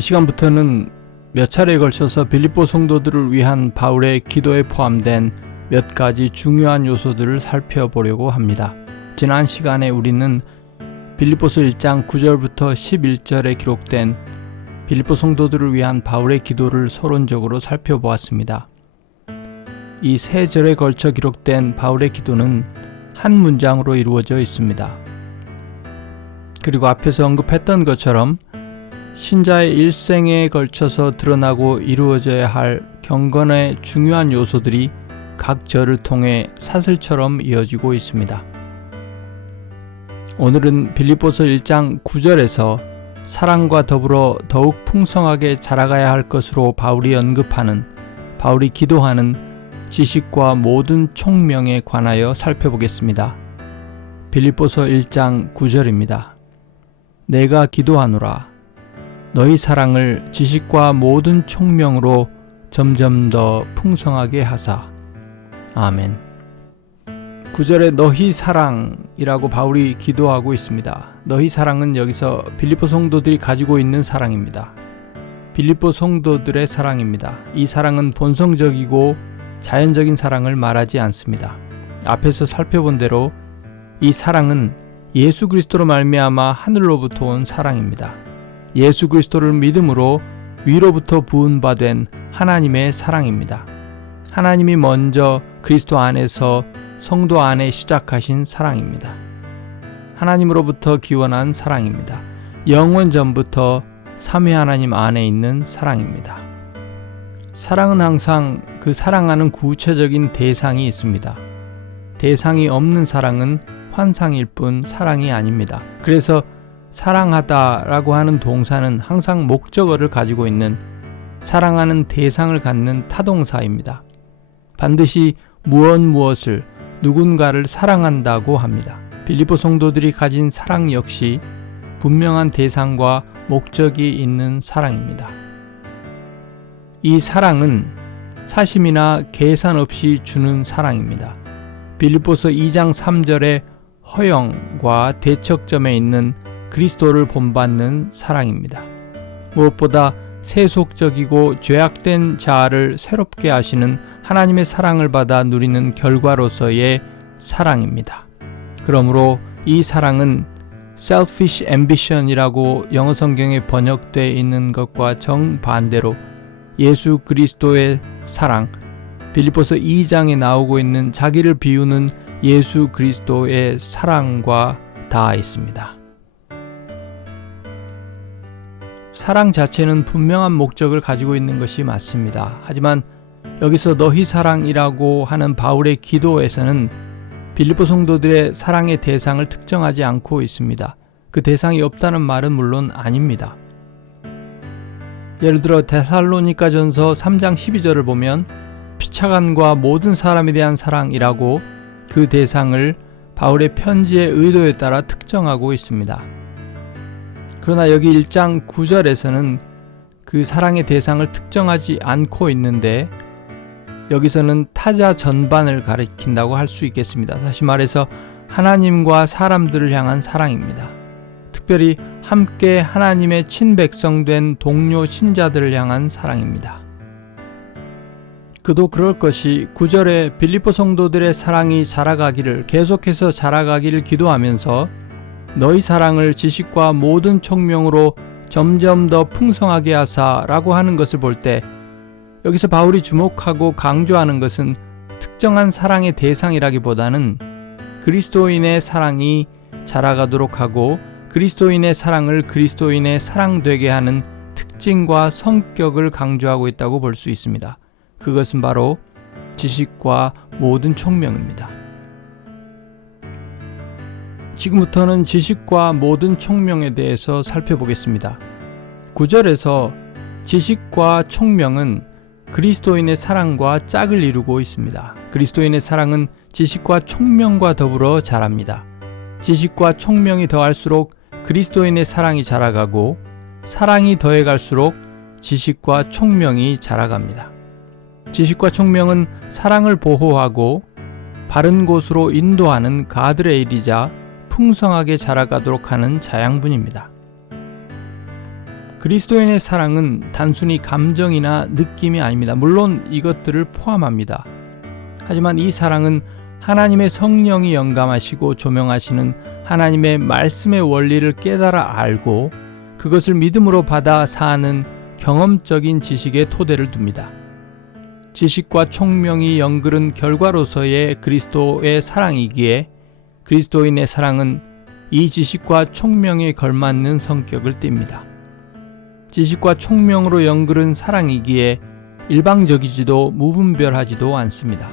이 시간부터는 몇 차례에 걸쳐서 빌립보 성도들을 위한 바울의 기도에 포함된 몇 가지 중요한 요소들을 살펴보려고 합니다. 지난 시간에 우리는 빌립보서 1장 9절부터 11절에 기록된 빌립보 성도들을 위한 바울의 기도를 서론적으로 살펴보았습니다. 이 세 절에 걸쳐 기록된 바울의 기도는 한 문장으로 이루어져 있습니다. 그리고 앞에서 언급했던 것처럼 신자의 일생에 걸쳐서 드러나고 이루어져야 할 경건의 중요한 요소들이 각 절을 통해 사슬처럼 이어지고 있습니다. 오늘은 빌립보서 1장 9절에서 사랑과 더불어 더욱 풍성하게 자라가야 할 것으로 바울이 언급하는, 바울이 기도하는 지식과 모든 총명에 관하여 살펴보겠습니다. 빌립보서 1장 9절입니다. 내가 기도하노라. 너희 사랑을 지식과 모든 총명으로 점점 더 풍성하게 하사. 아멘. 9절에 너희 사랑이라고 바울이 기도하고 있습니다. 너희 사랑은 여기서 빌립보 성도들이 가지고 있는 사랑입니다. 빌립보 성도들의 사랑입니다. 이 사랑은 본성적이고 자연적인 사랑을 말하지 않습니다. 앞에서 살펴본 대로 이 사랑은 예수 그리스도로 말미암아 하늘로부터 온 사랑입니다. 예수 그리스도를 믿음으로 위로부터 부은 바 된 하나님의 사랑입니다. 하나님이 먼저 그리스도 안에서 성도 안에 시작하신 사랑입니다. 하나님으로부터 기원한 사랑입니다. 영원 전부터 삼위 하나님 안에 있는 사랑입니다. 사랑은 항상 그 사랑하는 구체적인 대상이 있습니다. 대상이 없는 사랑은 환상일 뿐 사랑이 아닙니다. 그래서 사랑하다라고 하는 동사는 항상 목적어를 가지고 있는 사랑하는 대상을 갖는 타동사입니다. 반드시 무엇을 누군가를 사랑한다고 합니다. 빌립보 성도들이 가진 사랑 역시 분명한 대상과 목적이 있는 사랑입니다. 이 사랑은 사심이나 계산 없이 주는 사랑입니다. 빌립보서 2장 3절의 허영과 대척점에 있는 그리스도를 본받는 사랑입니다. 무엇보다 세속적이고 죄악된 자아를 새롭게 하시는 하나님의 사랑을 받아 누리는 결과로서의 사랑입니다. 그러므로 이 사랑은 selfish ambition이라고 영어 성경에 번역되어 있는 것과 정반대로 예수 그리스도의 사랑, 빌립보서 2장에 나오고 있는 자기를 비우는 예수 그리스도의 사랑과 닿아 있습니다. 사랑 자체는 분명한 목적을 가지고 있는 것이 맞습니다. 하지만 여기서 너희 사랑이라고 하는 바울의 기도에서는 빌립보 성도들의 사랑의 대상을 특정하지 않고 있습니다. 그 대상이 없다는 말은 물론 아닙니다. 예를 들어 데살로니가전서 3장 12절을 보면 피차간과 모든 사람에 대한 사랑이라고 그 대상을 바울의 편지의 의도에 따라 특정하고 있습니다. 그러나 여기 1장 9절에서는 그 사랑의 대상을 특정하지 않고 있는데 여기서는 타자 전반을 가리킨다고 할 수 있겠습니다. 다시 말해서 하나님과 사람들을 향한 사랑입니다. 특별히 함께 하나님의 친백성된 동료 신자들을 향한 사랑입니다. 그도 그럴 것이 9절에 빌립보 성도들의 사랑이 자라가기를, 계속해서 자라가기를 기도하면서 너희 사랑을 지식과 모든 총명으로 점점 더 풍성하게 하사라고 하는 것을 볼 때 여기서 바울이 주목하고 강조하는 것은 특정한 사랑의 대상이라기보다는 그리스도인의 사랑이 자라가도록 하고 그리스도인의 사랑을 그리스도인의 사랑되게 하는 특징과 성격을 강조하고 있다고 볼 수 있습니다. 그것은 바로 지식과 모든 총명입니다. 지금부터는 지식과 모든 총명에 대해서 살펴보겠습니다. 9절에서 지식과 총명은 그리스도인의 사랑과 짝을 이루고 있습니다. 그리스도인의 사랑은 지식과 총명과 더불어 자랍니다. 지식과 총명이 더할수록 그리스도인의 사랑이 자라가고 사랑이 더해갈수록 지식과 총명이 자라갑니다. 지식과 총명은 사랑을 보호하고 바른 곳으로 인도하는 가드레일이자 풍성하게 자라가도록 하는 자양분입니다. 그리스도인의 사랑은 단순히 감정이나 느낌이 아닙니다. 물론 이것들을 포함합니다. 하지만 이 사랑은 하나님의 성령이 영감하시고 조명하시는 하나님의 말씀의 원리를 깨달아 알고 그것을 믿음으로 받아 사는 경험적인 지식의 토대를 둡니다. 지식과 총명이 연결은 결과로서의 그리스도의 사랑이기에 그리스도인의 사랑은 이 지식과 총명에 걸맞는 성격을 띱니다. 지식과 총명으로 연결은 사랑이기에 일방적이지도 무분별하지도 않습니다.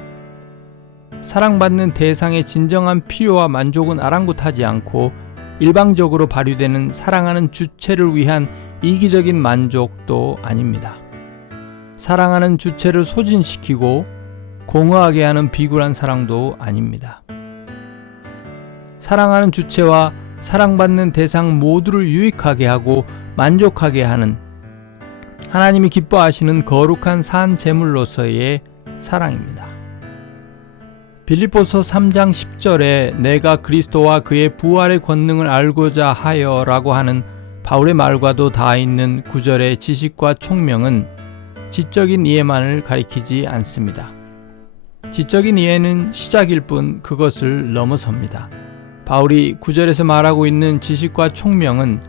사랑받는 대상의 진정한 필요와 만족은 아랑곳하지 않고 일방적으로 발휘되는 사랑하는 주체를 위한 이기적인 만족도 아닙니다. 사랑하는 주체를 소진시키고 공허하게 하는 비굴한 사랑도 아닙니다. 사랑하는 주체와 사랑받는 대상 모두를 유익하게 하고 만족하게 하는 하나님이 기뻐하시는 거룩한 산 제물로서의 사랑입니다. 빌립보서 3장 10절에 내가 그리스도와 그의 부활의 권능을 알고자 하여 라고 하는 바울의 말과도 닿아 있는 9절의 지식과 총명은 지적인 이해만을 가리키지 않습니다. 지적인 이해는 시작일 뿐 그것을 넘어섭니다. 바울이 9절에서 말하고 있는 지식과 총명은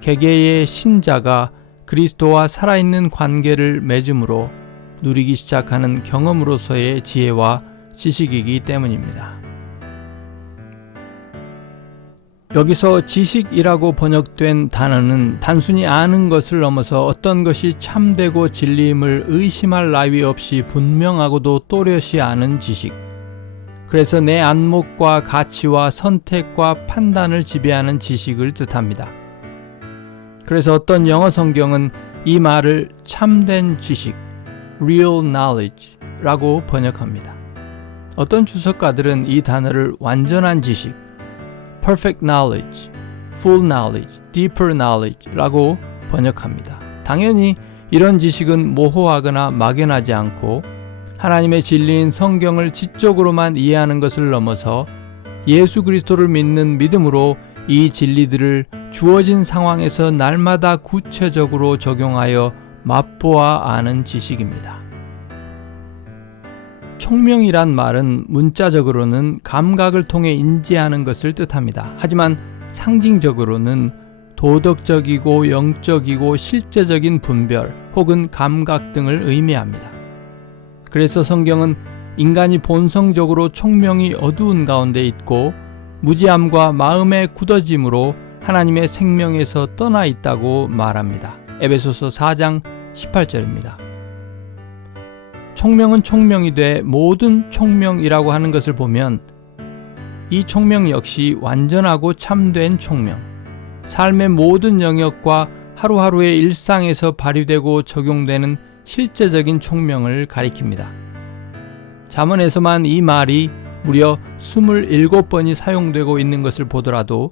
개개의 신자가 그리스도와 살아있는 관계를 맺음으로 누리기 시작하는 경험으로서의 지혜와 지식이기 때문입니다. 여기서 지식이라고 번역된 단어는 단순히 아는 것을 넘어서 어떤 것이 참되고 진리임을 의심할 나위 없이 분명하고도 또렷이 아는 지식. 그래서 내 안목과 가치와 선택과 판단을 지배하는 지식을 뜻합니다. 그래서 어떤 영어 성경은 이 말을 참된 지식, real knowledge 라고 번역합니다. 어떤 주석가들은 이 단어를 완전한 지식, perfect knowledge, full knowledge, deeper knowledge 라고 번역합니다. 당연히 이런 지식은 모호하거나 막연하지 않고 하나님의 진리인 성경을 지적으로만 이해하는 것을 넘어서 예수 그리스도를 믿는 믿음으로 이 진리들을 주어진 상황에서 날마다 구체적으로 적용하여 맛보아 아는 지식입니다. 총명이란 말은 문자적으로는 감각을 통해 인지하는 것을 뜻합니다. 하지만 상징적으로는 도덕적이고 영적이고 실제적인 분별 혹은 감각 등을 의미합니다. 그래서 성경은 인간이 본성적으로 총명이 어두운 가운데 있고 무지함과 마음의 굳어짐으로 하나님의 생명에서 떠나 있다고 말합니다. 에베소서 4장 18절입니다. 총명은 총명이 돼 모든 총명이라고 하는 것을 보면 이 총명 역시 완전하고 참된 총명, 삶의 모든 영역과 하루하루의 일상에서 발휘되고 적용되는 실제적인 총명을 가리킵니다. 잠언에서만 이 말이 무려 27번이 사용되고 있는 것을 보더라도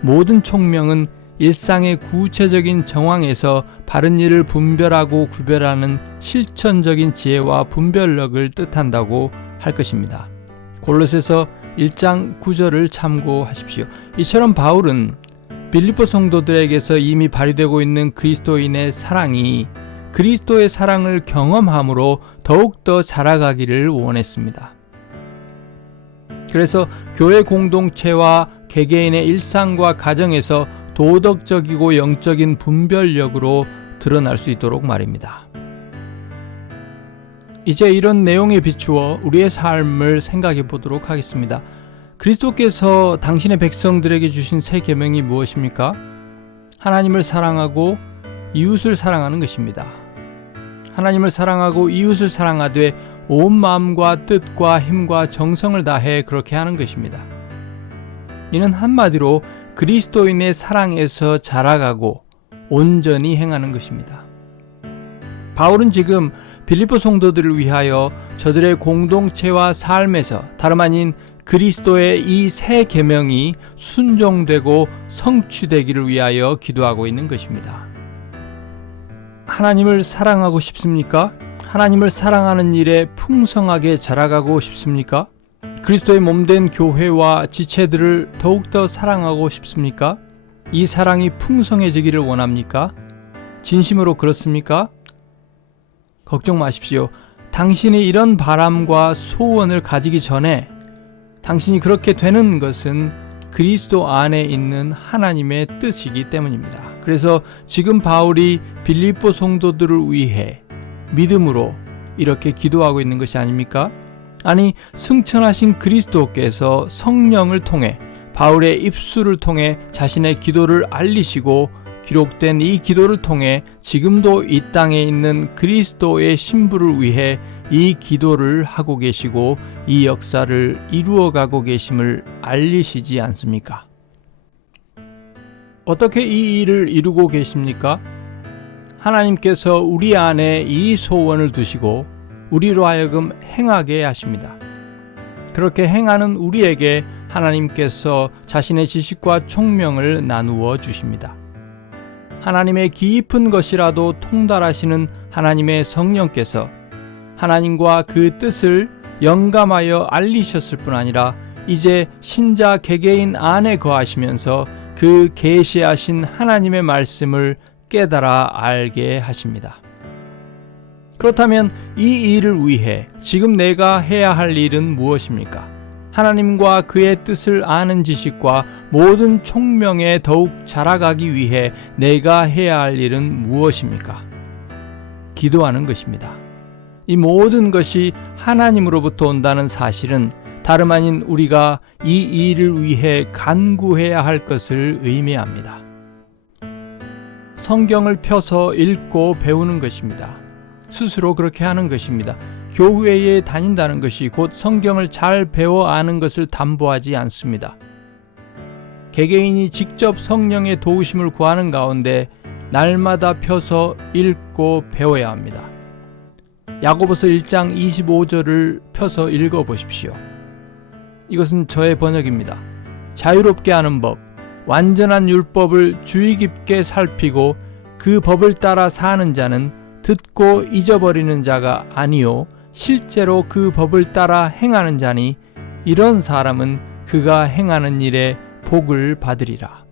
모든 총명은 일상의 구체적인 정황에서 바른 일을 분별하고 구별하는 실천적인 지혜와 분별력을 뜻한다고 할 것입니다. 골로새서 1장 9절을 참고하십시오. 이처럼 바울은 빌립보 성도들에게서 이미 발휘되고 있는 그리스도인의 사랑이 그리스도의 사랑을 경험함으로 더욱더 자라가기를 원했습니다. 그래서 교회 공동체와 개개인의 일상과 가정에서 도덕적이고 영적인 분별력으로 드러날 수 있도록 말입니다. 이제 이런 내용에 비추어 우리의 삶을 생각해 보도록 하겠습니다. 그리스도께서 당신의 백성들에게 주신 새 계명이 무엇입니까? 하나님을 사랑하고 이웃을 사랑하는 것입니다. 하나님을 사랑하고 이웃을 사랑하되 온 마음과 뜻과 힘과 정성을 다해 그렇게 하는 것입니다. 이는 한마디로 그리스도인의 사랑에서 자라가고 온전히 행하는 것입니다. 바울은 지금 빌립보 성도들을 위하여 저들의 공동체와 삶에서 다름 아닌 그리스도의 이 새 계명이 순종되고 성취되기를 위하여 기도하고 있는 것입니다. 하나님을 사랑하고 싶습니까? 하나님을 사랑하는 일에 풍성하게 자라가고 싶습니까? 그리스도의 몸된 교회와 지체들을 더욱더 사랑하고 싶습니까? 이 사랑이 풍성해지기를 원합니까? 진심으로 그렇습니까? 걱정 마십시오. 당신이 이런 바람과 소원을 가지기 전에 당신이 그렇게 되는 것은 그리스도 안에 있는 하나님의 뜻이기 때문입니다. 그래서 지금 바울이 빌립보 성도들을 위해 믿음으로 이렇게 기도하고 있는 것이 아닙니까? 아니, 승천하신 그리스도께서 성령을 통해 바울의 입술을 통해 자신의 기도를 알리시고 기록된 이 기도를 통해 지금도 이 땅에 있는 그리스도의 신부를 위해 이 기도를 하고 계시고 이 역사를 이루어가고 계심을 알리시지 않습니까? 어떻게 이 일을 이루고 계십니까? 하나님께서 우리 안에 이 소원을 두시고 우리로 하여금 행하게 하십니다. 그렇게 행하는 우리에게 하나님께서 자신의 지식과 총명을 나누어 주십니다. 하나님의 깊은 것이라도 통달하시는 하나님의 성령께서 하나님과 그 뜻을 영감하여 알리셨을 뿐 아니라 이제 신자 개개인 안에 거하시면서 그 계시하신 하나님의 말씀을 깨달아 알게 하십니다. 그렇다면 이 일을 위해 지금 내가 해야 할 일은 무엇입니까? 하나님과 그의 뜻을 아는 지식과 모든 총명에 더욱 자라가기 위해 내가 해야 할 일은 무엇입니까? 기도하는 것입니다. 이 모든 것이 하나님으로부터 온다는 사실은 다름 아닌 우리가 이 일을 위해 간구해야 할 것을 의미합니다. 성경을 펴서 읽고 배우는 것입니다. 스스로 그렇게 하는 것입니다. 교회에 다닌다는 것이 곧 성경을 잘 배워 아는 것을 담보하지 않습니다. 개개인이 직접 성령의 도우심을 구하는 가운데 날마다 펴서 읽고 배워야 합니다. 야고보서 1장 25절을 펴서 읽어보십시오. 이것은 저의 번역입니다. 자유롭게 하는 법, 완전한 율법을 주의 깊게 살피고 그 법을 따라 사는 자는 듣고 잊어버리는 자가 아니요 실제로 그 법을 따라 행하는 자니 이런 사람은 그가 행하는 일에 복을 받으리라.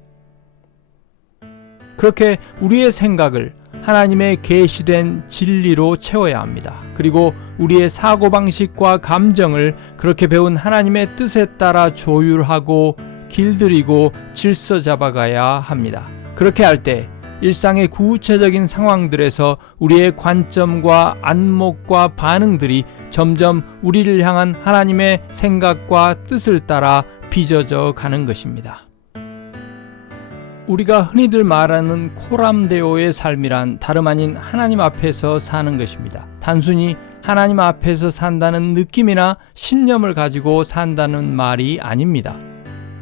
그렇게 우리의 생각을 하나님의 계시된 진리로 채워야 합니다. 그리고 우리의 사고방식과 감정을 그렇게 배운 하나님의 뜻에 따라 조율하고 길들이고 질서 잡아가야 합니다. 그렇게 할 때 일상의 구체적인 상황들에서 우리의 관점과 안목과 반응들이 점점 우리를 향한 하나님의 생각과 뜻을 따라 빚어져 가는 것입니다. 우리가 흔히들 말하는 코람데오의 삶이란 다름 아닌 하나님 앞에서 사는 것입니다. 단순히 하나님 앞에서 산다는 느낌이나 신념을 가지고 산다는 말이 아닙니다.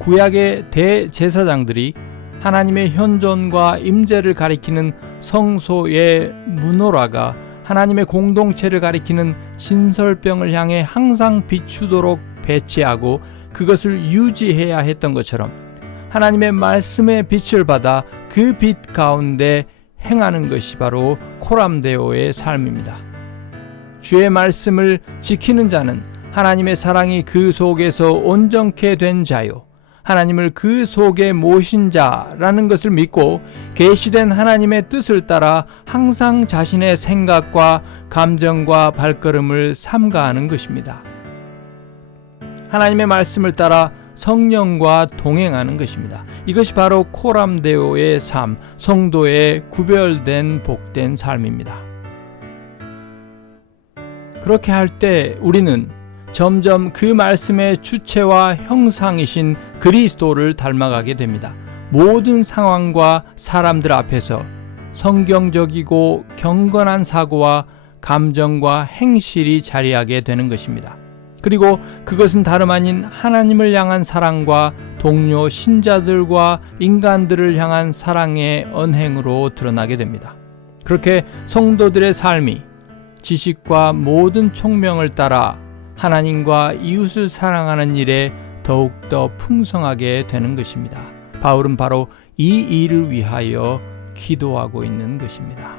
구약의 대제사장들이 하나님의 현존과 임재를 가리키는 성소의 무노라가 하나님의 공동체를 가리키는 진설병을 향해 항상 비추도록 배치하고 그것을 유지해야 했던 것처럼 하나님의 말씀의 빛을 받아 그 빛 가운데 행하는 것이 바로 코람데오의 삶입니다. 주의 말씀을 지키는 자는 하나님의 사랑이 그 속에서 온전케 된 자요 하나님을 그 속에 모신 자라는 것을 믿고 계시된 하나님의 뜻을 따라 항상 자신의 생각과 감정과 발걸음을 삼가하는 것입니다. 하나님의 말씀을 따라 성령과 동행하는 것입니다. 이것이 바로 코람데오의 삶, 성도의 구별된 복된 삶입니다. 그렇게 할 때 우리는 점점 그 말씀의 주체와 형상이신 그리스도를 닮아가게 됩니다. 모든 상황과 사람들 앞에서 성경적이고 경건한 사고와 감정과 행실이 자리하게 되는 것입니다. 그리고 그것은 다름 아닌 하나님을 향한 사랑과 동료 신자들과 인간들을 향한 사랑의 언행으로 드러나게 됩니다. 그렇게 성도들의 삶이 지식과 모든 총명을 따라 하나님과 이웃을 사랑하는 일에 더욱더 풍성하게 되는 것입니다. 바울은 바로 이 일을 위하여 기도하고 있는 것입니다.